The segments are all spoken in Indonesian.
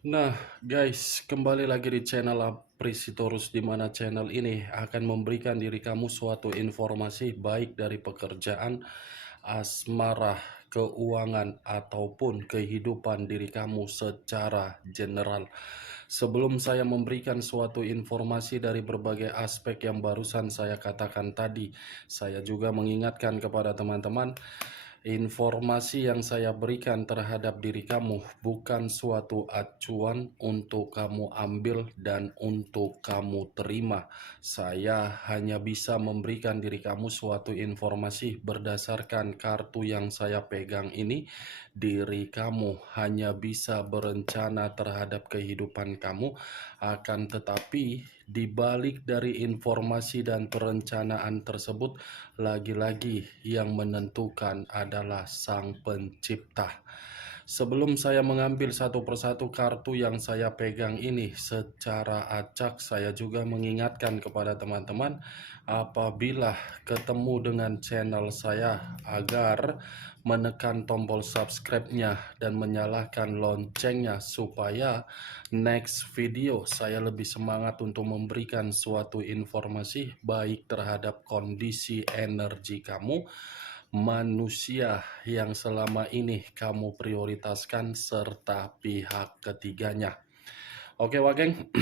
Nah, guys, kembali lagi di channel Aprisitorus, di mana channel ini akan memberikan diri kamu suatu informasi baik dari pekerjaan, asmara, keuangan, ataupun kehidupan diri kamu secara general. Sebelum saya memberikan suatu informasi dari berbagai aspek yang barusan saya katakan tadi, saya juga mengingatkan kepada teman-teman, informasi yang saya berikan terhadap diri kamu bukan suatu acuan untuk kamu ambil dan untuk kamu terima. Saya hanya bisa memberikan diri kamu suatu informasi berdasarkan kartu yang saya pegang ini. Diri kamu hanya bisa berencana terhadap kehidupan kamu, akan tetapi di balik dari informasi dan perencanaan tersebut, lagi-lagi yang menentukan adalah Sang Pencipta. Sebelum saya mengambil satu persatu kartu yang saya pegang ini secara acak, saya juga mengingatkan kepada teman-teman apabila ketemu dengan channel saya agar menekan tombol subscribe-nya dan menyalakan loncengnya supaya next video saya lebih semangat untuk memberikan suatu informasi baik terhadap kondisi energi kamu, manusia yang selama ini kamu prioritaskan, serta pihak ketiganya. Oke Wageng,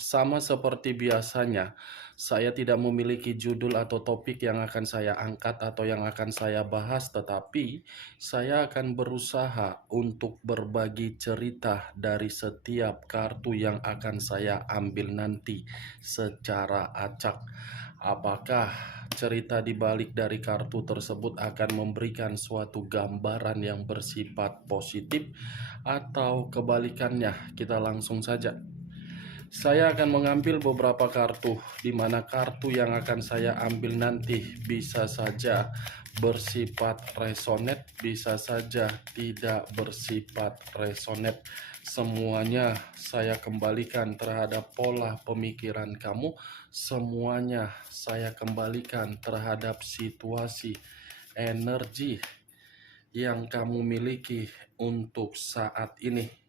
sama seperti biasanya, saya tidak memiliki judul atau topik yang akan saya angkat atau yang akan saya bahas, tetapi saya akan berusaha untuk berbagi cerita dari setiap kartu yang akan saya ambil nanti secara acak. Apakah cerita di balik dari kartu tersebut akan memberikan suatu gambaran yang bersifat positif atau kebalikannya? Kita langsung saja. Saya akan mengambil beberapa kartu, di mana kartu yang akan saya ambil nanti bisa saja bersifat resonate, bisa saja tidak bersifat resonate. Semuanya saya kembalikan terhadap pola pemikiran kamu, semuanya saya kembalikan terhadap situasi energi yang kamu miliki untuk saat ini.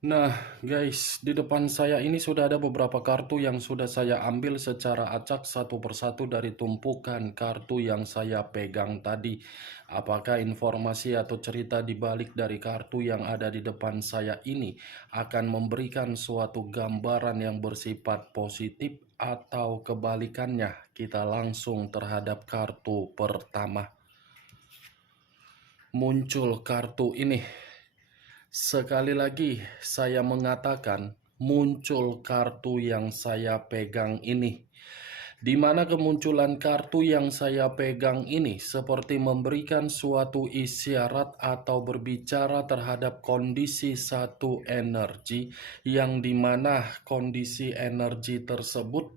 Nah, guys, di depan saya ini sudah ada beberapa kartu yang sudah saya ambil secara acak satu persatu dari tumpukan kartu yang saya pegang tadi. Apakah informasi atau cerita di balik dari kartu yang ada di depan saya ini akan memberikan suatu gambaran yang bersifat positif atau kebalikannya? Kita langsung terhadap kartu pertama. Muncul kartu ini. Sekali lagi saya mengatakan, muncul kartu yang saya pegang ini. Di mana kemunculan kartu yang saya pegang ini seperti memberikan suatu isyarat atau berbicara terhadap kondisi satu energi, yang dimana kondisi energi tersebut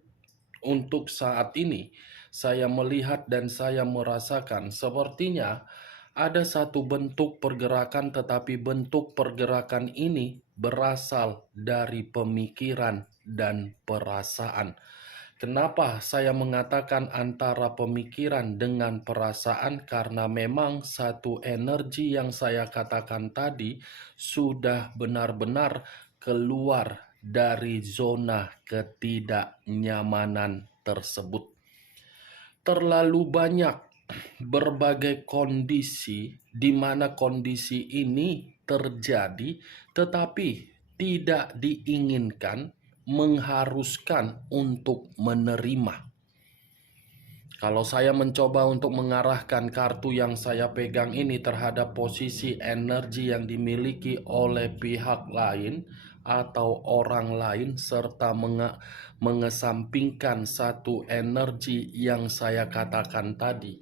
untuk saat ini saya melihat dan saya merasakan sepertinya ada satu bentuk pergerakan, tetapi bentuk pergerakan ini berasal dari pemikiran dan perasaan. Kenapa saya mengatakan antara pemikiran dengan perasaan? Karena memang satu energi yang saya katakan tadi sudah benar-benar keluar dari zona ketidaknyamanan tersebut. Terlalu banyak berbagai kondisi di mana kondisi ini terjadi, tetapi tidak diinginkan, mengharuskan untuk menerima. Kalau saya mencoba untuk mengarahkan kartu yang saya pegang ini terhadap posisi energi yang dimiliki oleh pihak lain atau orang lain, serta mengesampingkan satu energi yang saya katakan tadi,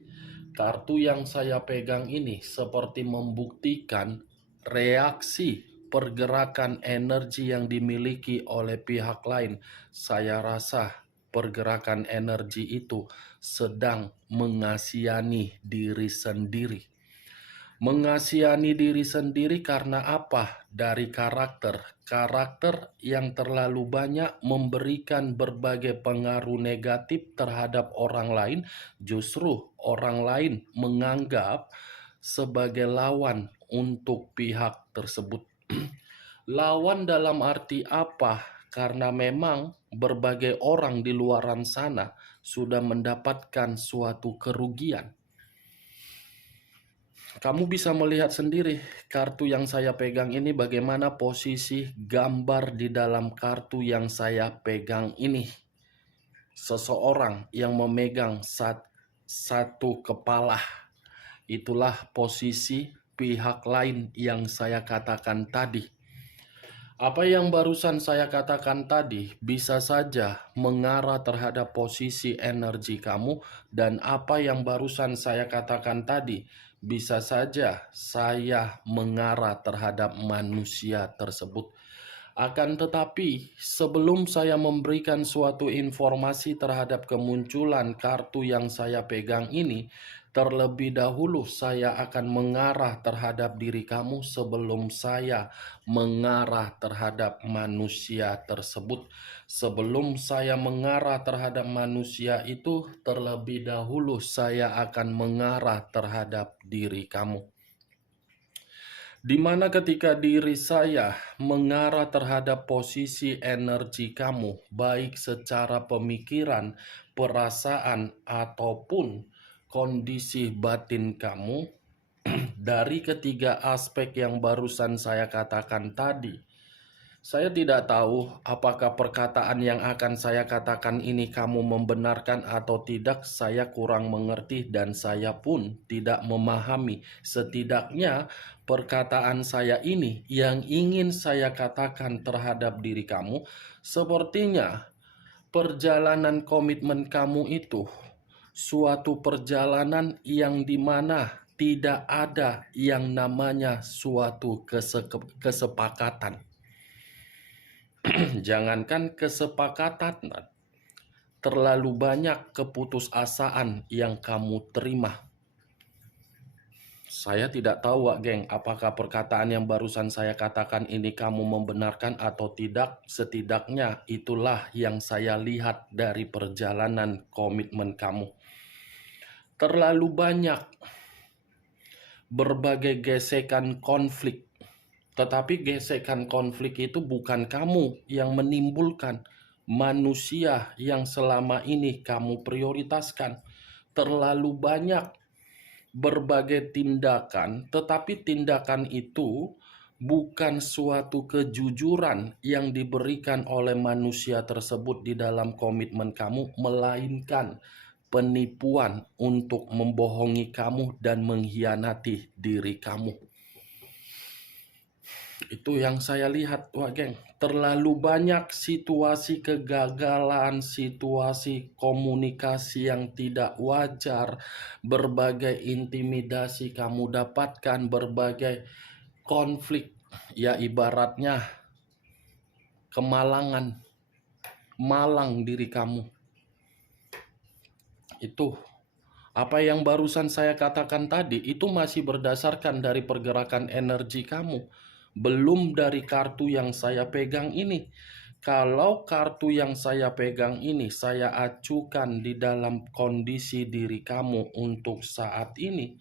Kartu yang saya pegang ini seperti membuktikan reaksi pergerakan energi yang dimiliki oleh pihak lain. Saya rasa pergerakan energi itu sedang mengasihani diri sendiri. Mengasihani diri sendiri karena apa? Dari karakter. Karakter yang terlalu banyak memberikan berbagai pengaruh negatif terhadap orang lain, justru orang lain menganggap sebagai lawan untuk pihak tersebut. Lawan dalam arti apa? Karena memang berbagai orang di luaran sana sudah mendapatkan suatu kerugian. Kamu bisa melihat sendiri kartu yang saya pegang ini bagaimana posisi gambar di dalam kartu yang saya pegang ini. Seseorang yang memegang satu kepala. Itulah posisi pihak lain yang saya katakan tadi. Apa yang barusan saya katakan tadi bisa saja mengarah terhadap posisi energi kamu, dan apa yang barusan saya katakan tadi bisa saja saya mengarah terhadap manusia tersebut. Akan tetapi, sebelum saya memberikan suatu informasi terhadap kemunculan kartu yang saya pegang ini, terlebih dahulu saya akan mengarah terhadap diri kamu sebelum saya mengarah terhadap manusia tersebut. Sebelum saya mengarah terhadap manusia itu, terlebih dahulu saya akan mengarah terhadap diri kamu. Di mana ketika diri saya mengarah terhadap posisi energi kamu, baik secara pemikiran, perasaan, ataupun kondisi batin kamu, dari ketiga aspek yang barusan saya katakan tadi, saya tidak tahu apakah perkataan yang akan saya katakan ini kamu membenarkan atau tidak. Saya kurang mengerti dan saya pun tidak memahami. Setidaknya perkataan saya ini yang ingin saya katakan terhadap diri kamu, sepertinya perjalanan komitmen kamu itu suatu perjalanan yang dimana tidak ada yang namanya suatu kesepakatan. Jangankan kesepakatan, terlalu banyak keputusasaan yang kamu terima. Saya tidak tahu, Wak Geng, apakah perkataan yang barusan saya katakan ini kamu membenarkan atau tidak. Setidaknya itulah yang saya lihat dari perjalanan komitmen kamu. Terlalu banyak berbagai gesekan konflik. Tetapi gesekan konflik itu bukan kamu yang menimbulkan, manusia yang selama ini kamu prioritaskan. Terlalu banyak berbagai tindakan, tetapi tindakan itu bukan suatu kejujuran yang diberikan oleh manusia tersebut di dalam komitmen kamu, melainkan penipuan untuk membohongi kamu dan mengkhianati diri kamu. Itu yang saya lihat, Wak Geng. Terlalu banyak situasi kegagalan, situasi komunikasi yang tidak wajar, berbagai intimidasi kamu dapatkan, berbagai konflik. Ya ibaratnya kemalangan, malang diri kamu. Itu apa yang barusan saya katakan tadi, itu masih berdasarkan dari pergerakan energi kamu. Belum dari kartu yang saya pegang ini. Kalau kartu yang saya pegang ini saya acukan di dalam kondisi diri kamu untuk saat ini,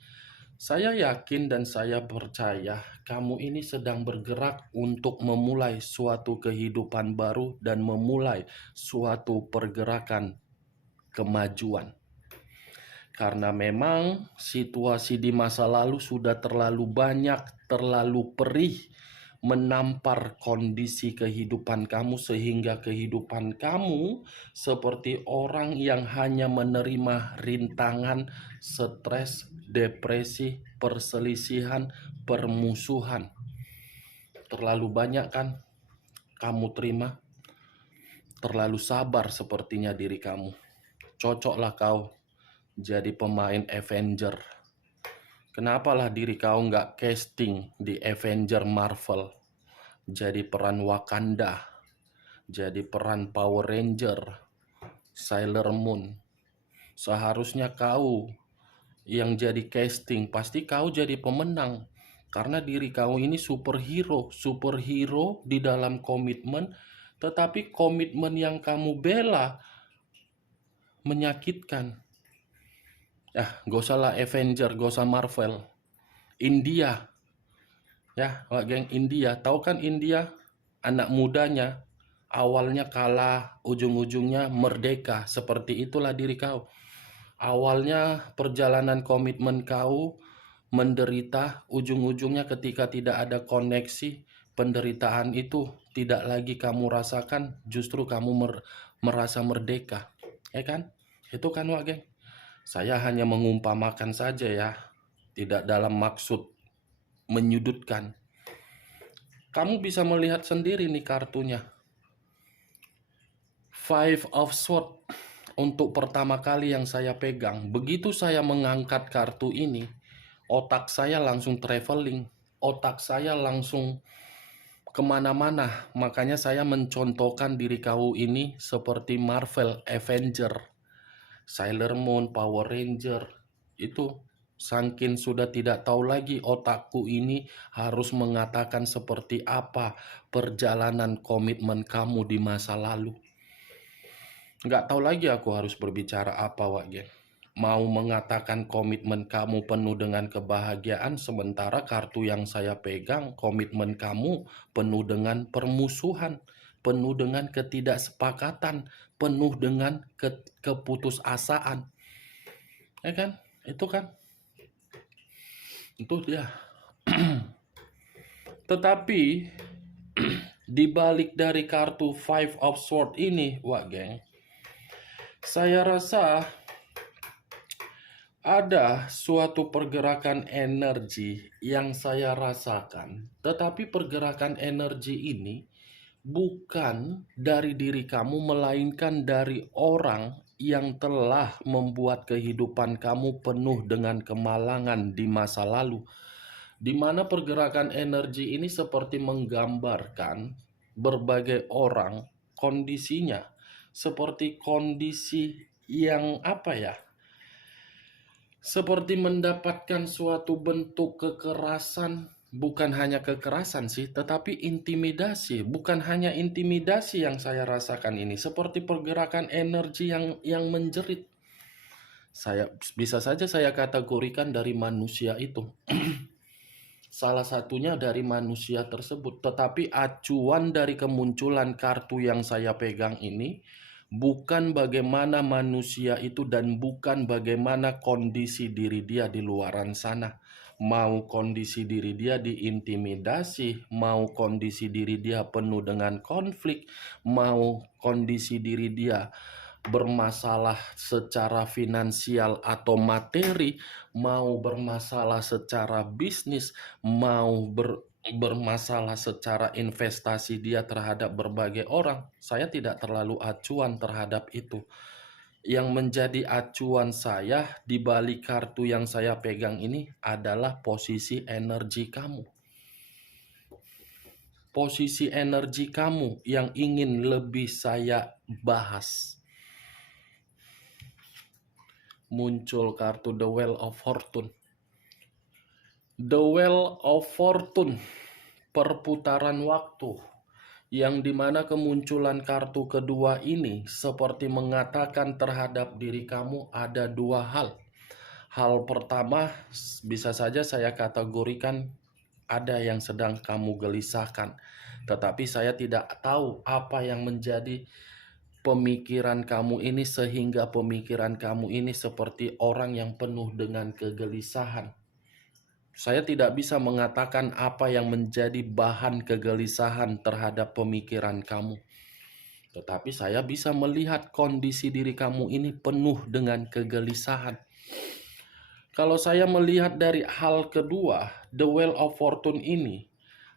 saya yakin dan saya percaya kamu ini sedang bergerak untuk memulai suatu kehidupan baru dan memulai suatu pergerakan kemajuan. Karena memang situasi di masa lalu sudah terlalu banyak, terlalu perih menampar kondisi kehidupan kamu, sehingga kehidupan kamu seperti orang yang hanya menerima rintangan, stres, depresi, perselisihan, permusuhan. Terlalu banyak kan kamu terima? Terlalu sabar sepertinya diri kamu. Cocoklah kau jadi pemain Avenger. Kenapalah diri kau nggak casting di Avenger Marvel, jadi peran Wakanda, jadi peran Power Ranger, Sailor Moon. Seharusnya kau yang jadi casting, pasti kau jadi pemenang. Karena diri kau ini superhero di dalam komitmen, tetapi komitmen yang kamu bela menyakitkan. Gak usah lah Avenger, gak usah Marvel. India, ya, geng, India. Tahu kan India, anak mudanya awalnya kalah, ujung-ujungnya merdeka. Seperti itulah diri kau. Awalnya perjalanan komitmen kau menderita, ujung-ujungnya ketika tidak ada koneksi, penderitaan itu tidak lagi kamu rasakan, justru kamu merasa merdeka. Ya kan? Itu kan, Wak, geng. Saya hanya mengumpamakan saja ya, tidak dalam maksud menyudutkan. Kamu bisa melihat sendiri nih kartunya. Five of Swords untuk pertama kali yang saya pegang. Begitu saya mengangkat kartu ini, otak saya langsung traveling. Otak saya langsung kemana-mana. Makanya saya mencontohkan diri kau ini seperti Marvel, Avenger, Sailor Moon, Power Ranger. Itu saking sudah tidak tahu lagi otakku ini harus mengatakan seperti apa perjalanan komitmen kamu di masa lalu. Nggak tahu lagi aku harus berbicara apa, Wak Gen. Mau mengatakan komitmen kamu penuh dengan kebahagiaan, sementara kartu yang saya pegang, komitmen kamu penuh dengan permusuhan, penuh dengan ketidaksepakatan, penuh dengan keputusasaan. Ya kan? Itu kan? Itu dia. Tetapi di balik dari kartu Five of Swords ini, Wak Geng, saya rasa ada suatu pergerakan energi yang saya rasakan, tetapi pergerakan energi ini bukan dari diri kamu, melainkan dari orang yang telah membuat kehidupan kamu penuh dengan kemalangan di masa lalu. Di mana pergerakan energi ini seperti menggambarkan berbagai orang kondisinya, seperti kondisi yang apa ya? Seperti mendapatkan suatu bentuk kekerasan, bukan hanya kekerasan sih, tetapi intimidasi. Bukan hanya intimidasi yang saya rasakan ini, seperti pergerakan energi yang menjerit. Bisa saja saya kategorikan dari manusia itu. Salah satunya dari manusia tersebut, tetapi acuan dari kemunculan kartu yang saya pegang ini bukan bagaimana manusia itu dan bukan bagaimana kondisi diri dia di luaran sana. Mau kondisi diri dia diintimidasi, mau kondisi diri dia penuh dengan konflik, mau kondisi diri dia bermasalah secara finansial atau materi, mau bermasalah secara bisnis, mau bermasalah secara investasi dia terhadap berbagai orang. Saya tidak terlalu acuan terhadap itu. Yang menjadi acuan saya di balik kartu yang saya pegang ini adalah posisi energi kamu. Posisi energi kamu yang ingin lebih saya bahas. Muncul kartu The Wheel of Fortune. The Wheel of Fortune, perputaran waktu, yang dimana kemunculan kartu kedua ini seperti mengatakan terhadap diri kamu ada dua hal. Hal pertama, bisa saja saya kategorikan ada yang sedang kamu gelisahkan, tetapi saya tidak tahu apa yang menjadi pemikiran kamu ini sehingga pemikiran kamu ini seperti orang yang penuh dengan kegelisahan. Saya tidak bisa mengatakan apa yang menjadi bahan kegelisahan terhadap pemikiran kamu. Tetapi saya bisa melihat kondisi diri kamu ini penuh dengan kegelisahan. Kalau saya melihat dari hal kedua, The Wheel of Fortune ini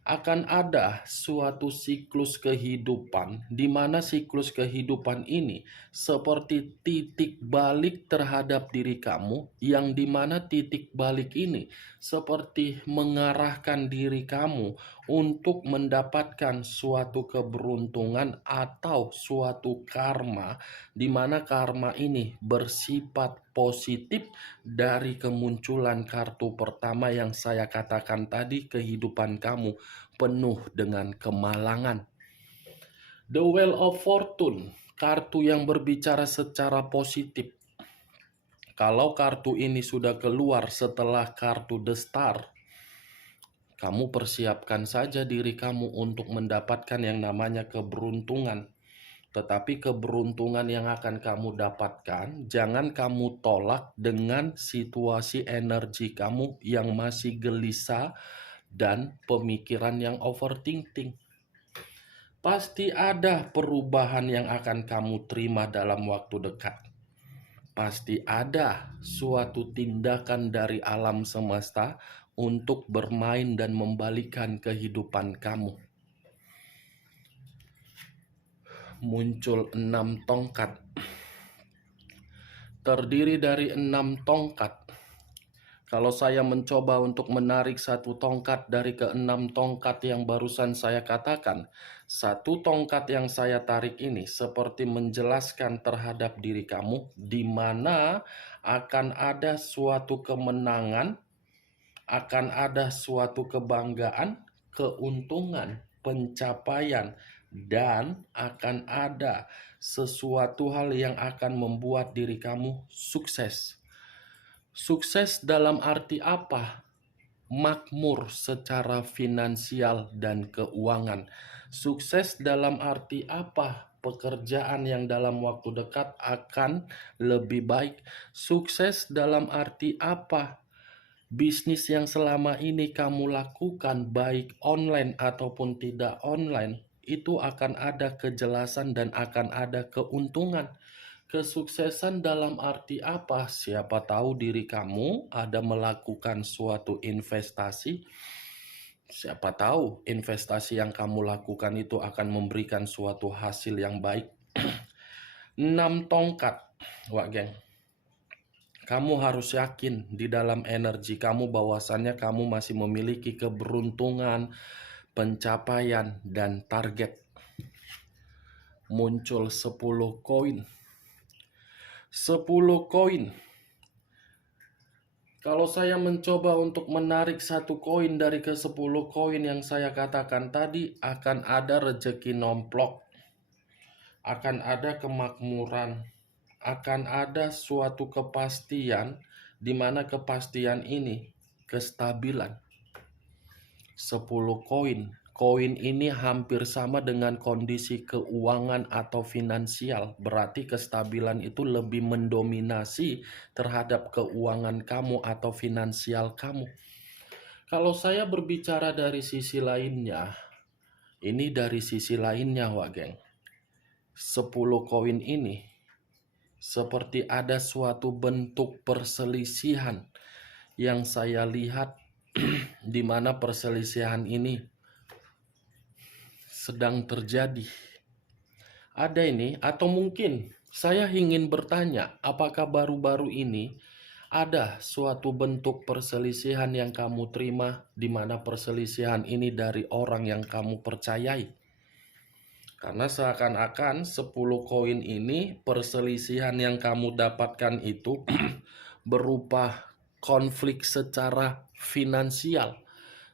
akan ada suatu siklus kehidupan, di mana siklus kehidupan ini seperti titik balik terhadap diri kamu, yang di mana titik balik ini seperti mengarahkan diri kamu untuk mendapatkan suatu keberuntungan atau suatu karma, di mana karma ini bersifat positif dari kemunculan kartu pertama yang saya katakan tadi. Kehidupan kamu penuh dengan kemalangan. The Wheel of Fortune, kartu yang berbicara secara positif. Kalau kartu ini sudah keluar setelah kartu The Star, kamu persiapkan saja diri kamu untuk mendapatkan yang namanya keberuntungan. Tetapi keberuntungan yang akan kamu dapatkan, jangan kamu tolak dengan situasi energi kamu yang masih gelisah dan pemikiran yang overthinking. Pasti ada perubahan yang akan kamu terima dalam waktu dekat. Pasti ada suatu tindakan dari alam semesta untuk bermain dan membalikan kehidupan kamu. Muncul 6 tongkat. Terdiri dari 6 tongkat. Kalau saya mencoba untuk menarik satu tongkat dari ke-6 tongkat yang barusan saya katakan, satu tongkat yang saya tarik ini seperti menjelaskan terhadap diri kamu, di mana akan ada suatu kemenangan, akan ada suatu kebanggaan, keuntungan, pencapaian, dan akan ada sesuatu hal yang akan membuat diri kamu sukses. Sukses dalam arti apa? Makmur secara finansial dan keuangan. Sukses dalam arti apa? Pekerjaan yang dalam waktu dekat akan lebih baik. Sukses dalam arti apa? Bisnis yang selama ini kamu lakukan, baik online ataupun tidak online, itu akan ada kejelasan dan akan ada keuntungan. Kesuksesan dalam arti apa? Siapa tahu diri kamu ada melakukan suatu investasi. Siapa tahu investasi yang kamu lakukan itu akan memberikan suatu hasil yang baik. 6 tongkat, Wak Geng. Kamu harus yakin di dalam energi kamu bahwasannya kamu masih memiliki keberuntungan, pencapaian, dan target. Muncul 10 koin. 10 koin. Kalau saya mencoba untuk menarik satu koin dari ke-10 koin yang saya katakan tadi, akan ada rezeki nomplok, akan ada kemakmuran, akan ada suatu kepastian, di mana kepastian ini kestabilan. 10 koin. Koin ini hampir sama dengan kondisi keuangan atau finansial. Berarti kestabilan itu lebih mendominasi terhadap keuangan kamu atau finansial kamu. Kalau saya berbicara dari sisi lainnya, ini dari sisi lainnya, Wak Geng. 10 koin ini seperti ada suatu bentuk perselisihan yang saya lihat di mana perselisihan ini sedang terjadi. Ada ini, atau mungkin saya ingin bertanya, apakah baru-baru ini ada suatu bentuk perselisihan yang kamu terima, di mana perselisihan ini dari orang yang kamu percayai? Karena seakan-akan 10 koin ini, perselisihan yang kamu dapatkan itu berupa konflik secara finansial.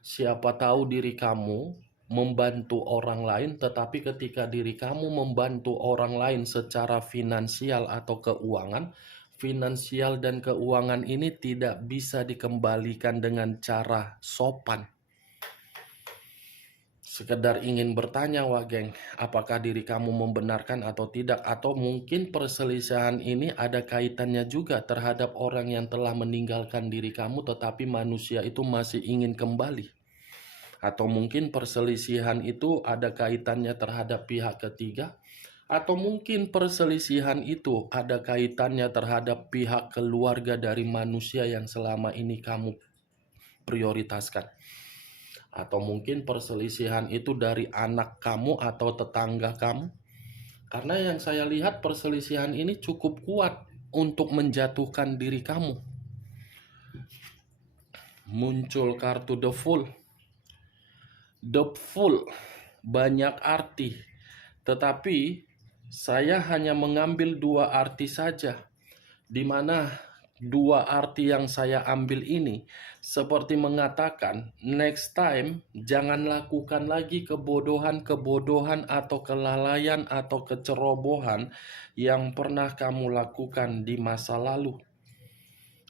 Siapa tahu diri kamu membantu orang lain, tetapi ketika diri kamu membantu orang lain secara finansial atau keuangan, finansial dan keuangan ini tidak bisa dikembalikan dengan cara sopan. Sekedar ingin bertanya, Wak Geng, apakah diri kamu membenarkan atau tidak? Atau mungkin perselisihan ini ada kaitannya juga terhadap orang yang telah meninggalkan diri kamu, tetapi manusia itu masih ingin kembali. Atau mungkin perselisihan itu ada kaitannya terhadap pihak ketiga. Atau mungkin perselisihan itu ada kaitannya terhadap pihak keluarga dari manusia yang selama ini kamu prioritaskan. Atau mungkin perselisihan itu dari anak kamu atau tetangga kamu. Karena yang saya lihat perselisihan ini cukup kuat untuk menjatuhkan diri kamu. Muncul kartu The Fool. The Fool banyak arti, tetapi saya hanya mengambil dua arti saja, di mana dua arti yang saya ambil ini seperti mengatakan, next time jangan lakukan lagi kebodohan-kebodohan atau kelalaian atau kecerobohan yang pernah kamu lakukan di masa lalu.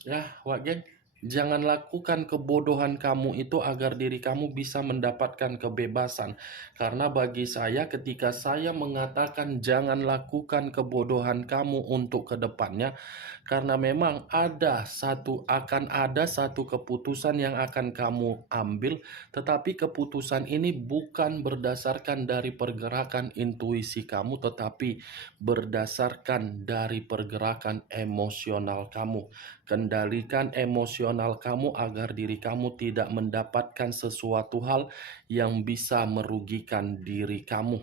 Ya, Wak Geng, jangan lakukan kebodohan kamu itu agar diri kamu bisa mendapatkan kebebasan. Karena bagi saya, ketika saya mengatakan jangan lakukan kebodohan kamu untuk kedepannya, karena memang akan ada satu keputusan yang akan kamu ambil, tetapi keputusan ini bukan berdasarkan dari pergerakan intuisi kamu, tetapi berdasarkan dari pergerakan emosional kamu. Kendalikan emosional kamu agar diri kamu tidak mendapatkan sesuatu hal yang bisa merugikan diri kamu.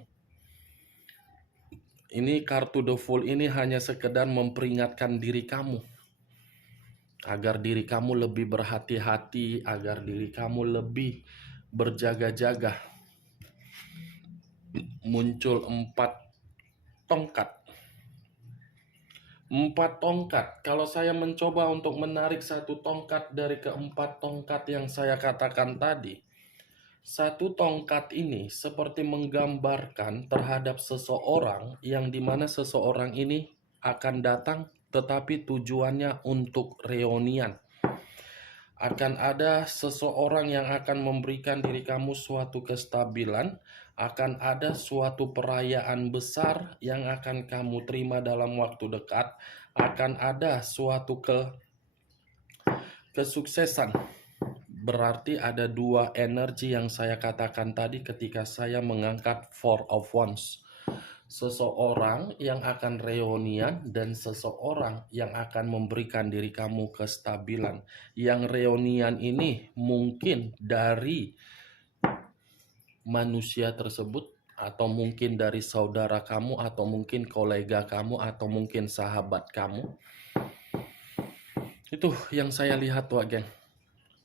Ini kartu The Fool ini hanya sekedar memperingatkan diri kamu, agar diri kamu lebih berhati-hati, agar diri kamu lebih berjaga-jaga. Muncul 4 tongkat. 4 tongkat. Kalau saya mencoba untuk menarik satu tongkat dari keempat tongkat yang saya katakan tadi, satu tongkat ini seperti menggambarkan terhadap seseorang yang dimana seseorang ini akan datang, tetapi tujuannya untuk reunian. Akan ada seseorang yang akan memberikan diri kamu suatu kestabilan, akan ada suatu perayaan besar yang akan kamu terima dalam waktu dekat, akan ada suatu kesuksesan. Berarti ada dua energi yang saya katakan tadi ketika saya mengangkat Four of Wands. Seseorang yang akan reunian dan seseorang yang akan memberikan diri kamu kestabilan. Yang reunian ini mungkin dari manusia tersebut, atau mungkin dari saudara kamu, atau mungkin kolega kamu, atau mungkin sahabat kamu. Itu yang saya lihat, Wak Geng.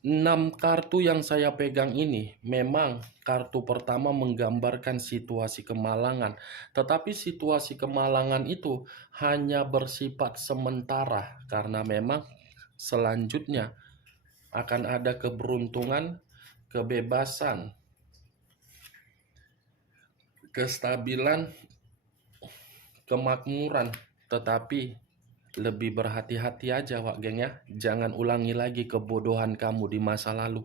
6 kartu yang saya pegang ini memang kartu pertama menggambarkan situasi kemalangan, tetapi situasi kemalangan itu hanya bersifat sementara karena memang selanjutnya akan ada keberuntungan, kebebasan, kestabilan, kemakmuran, tetapi lebih berhati-hati aja, Wak Geng ya. Jangan ulangi lagi kebodohan kamu di masa lalu.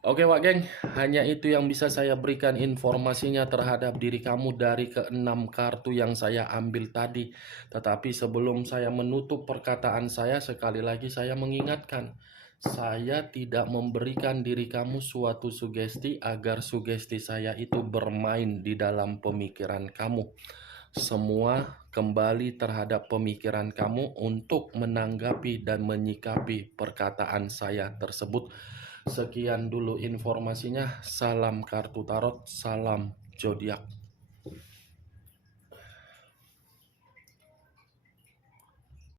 Oke, Wak Geng, hanya itu yang bisa saya berikan informasinya terhadap diri kamu dari ke-6 kartu yang saya ambil tadi. Tetapi sebelum saya menutup perkataan saya, sekali lagi saya mengingatkan, saya tidak memberikan diri kamu suatu sugesti agar sugesti saya itu bermain di dalam pemikiran kamu. Semua kembali terhadap pemikiran kamu untuk menanggapi dan menyikapi perkataan saya tersebut. Sekian dulu informasinya. Salam kartu tarot, salam zodiak.